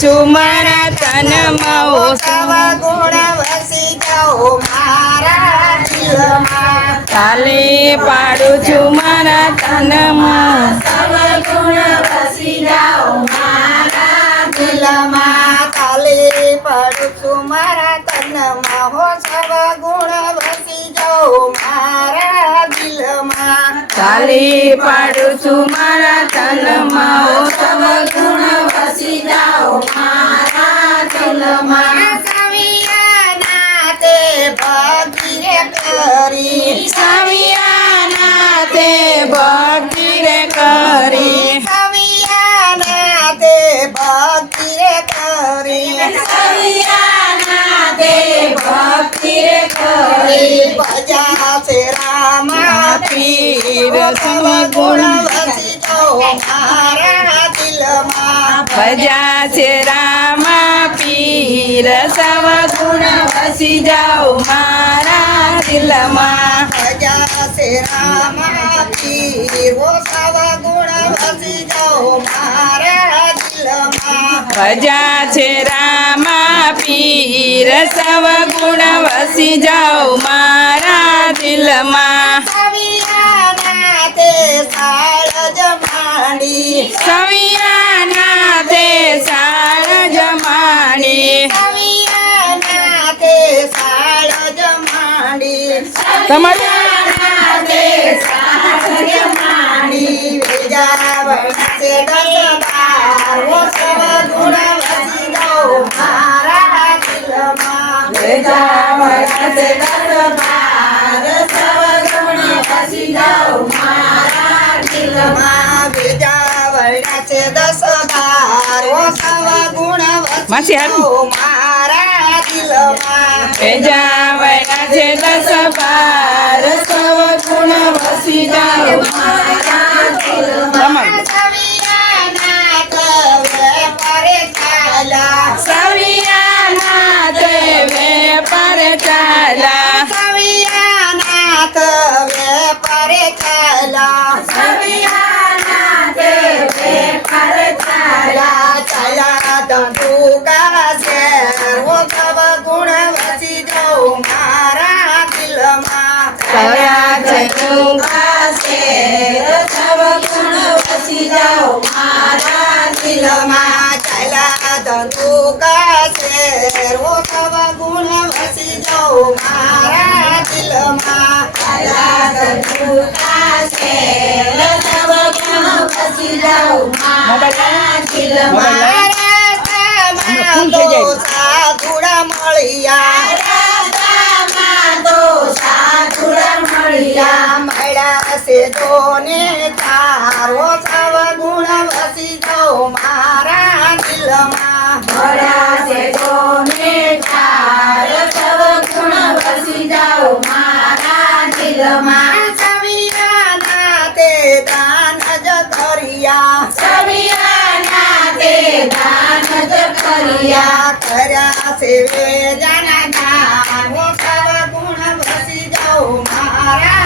છું મારા તનમાં ઓ સવા ગુણ વસી જાઓ મારા જીવમાં તાલી પાડું છું મારા તનમાં. સવગુણ વસી જાઓ મારા દિલમાં. તાલી પડું છું મારા તનમાં. હો સવગુણ વસી જાઓ મારા દિલમાં. તાલી પાડું છું મારા તનમાં. સવિયાના તે ભક્તિ રે હરી ભજા છે રામા પીર સવ ગુણ ગુણ વસી જાઓ મારા દિલમાં ભજા છે રામા પીર સવ ગુણ વસી જાઓ મારા દિલમાં. ભજા છે રામા પીર સવ ગુણ વસી જાઓ ભજા છે રામા પીર સવ ગુણ વસી જાઓ મારા દિલમાં. સવિયાના તે સાળ જમાડી. તમારે જમાડી વેજાવણ છે દસબાર ઓ સવ ગુણ વસી જાઓ મારા દિલમાં વેજાવણ છે દસબાર સવ ગુણ વસી જાઓ મારા દિલમાં વેજાવણ છે દસબાર ઓ સવ ગુણ વસી માસી હાલ. જાઓ મારા દિલમાં ભેજા વસી જાઓ. મારા દિલમાં જાઓ મારા દિલમાં ચાલા ધંધુકા છે ઓ તવ ગુણ વસી જાઓ મારા દિલમાં ચાલા ધંધુકા છે તવ ગુણ વસી જાઓ મારા દિલમાં રાસ્તામાં તો સાધુડા મળ્યા છે જોને તારો સવ ગુણ વસી જાઓ મારા દિલમાં. મળ્યા છે જોને તારો સવ ગુણ વસી જાઓ મારા દિલમાં. સવિયાના તે દાન જ કર્યા. દાન જ સવ વેજાના દાન સવ ગુણ વસી જાઓ મારા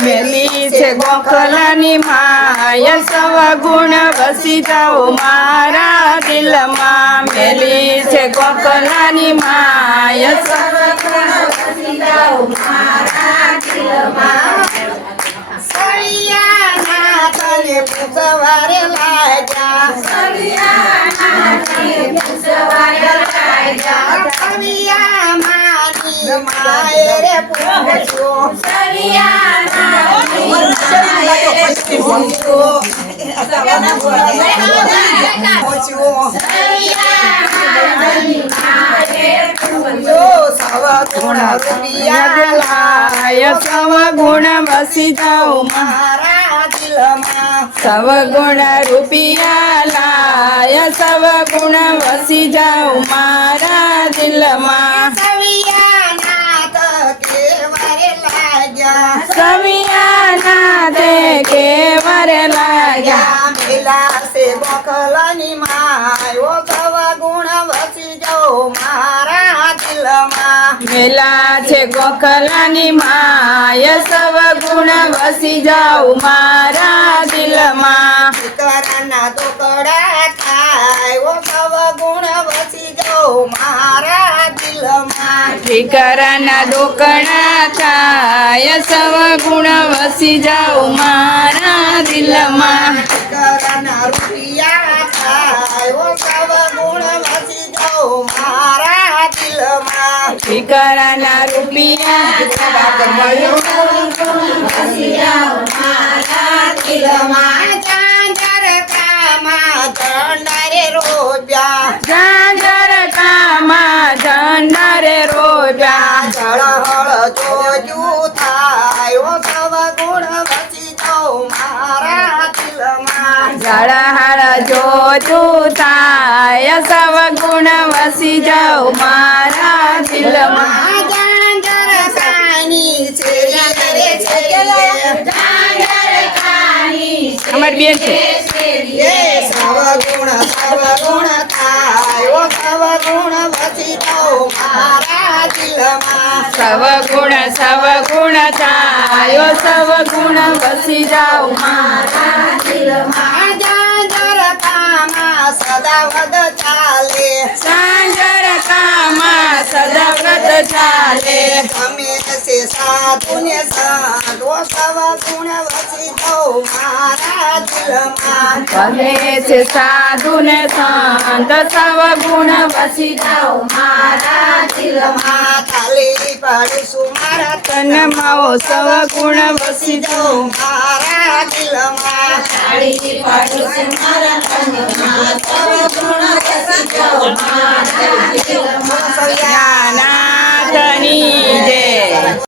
મેલી છે ગોખલાની માય સવ ગુણ વસી જાઓ મારા દિલમાં મેલી છે ગોખલાની માય સવ ગુણ વસી જાઓ મારા દિલમાં સળિયાના તને પૂછવારે લાગ્યા સળિયાના તને ગુણ વસી જાઓ મારા દિલમાં સવ રૂપિયા લાય સવગુણ વસી જાઓ મારા દિલમાં સવિયાના સવિયાના લાગ્યા મેલા સે ગોખલાની માયો સવ ગુણ વસી જાઓ મારા દિલમાં. મેલા છે ગોખલાની માય સવ ગુણ વસી જાઉ મારા દિલમાં. તરના તો કડા થાય ઓ સવ ગુણ વસી જાઓ મારા વિકરાના દુકડા થાય સવ ગુણ વસી જાઉ મારા દિલમાં કરાના રૂપિયા થાય ઓ સવ ગુણ વસી જાઓ મારા દિલમાં વિકરાના રૂપિયા દિલમાં ઝળહળ જોજું થાય, સવ ગુણ વસી જાઉ મારા દિલમાં. અમારી બેન છે સવ ગુણ સવ ગુણ થાય, સવ ગુણ વસી જાઉ મારા કામાં ચાલે ઝાંઝર કામાં સદાવ્રત ચાલે તમે છે સાધુને સાધો સવ ગુણ વસી જાઓ મારા દિલમાં ગમે છે સાધુને સંત સવ ગુણ વસી જાઉ મારા દિલમાં ખાલી પાડીશું મારા તન માઓ સવ ગુણ વસી પાટલમાં સાડી પાટલું છે મારા તનમાં સર્વ ગુણ સસિકોમાં સાડી પાટલમાં સયાના તની જય.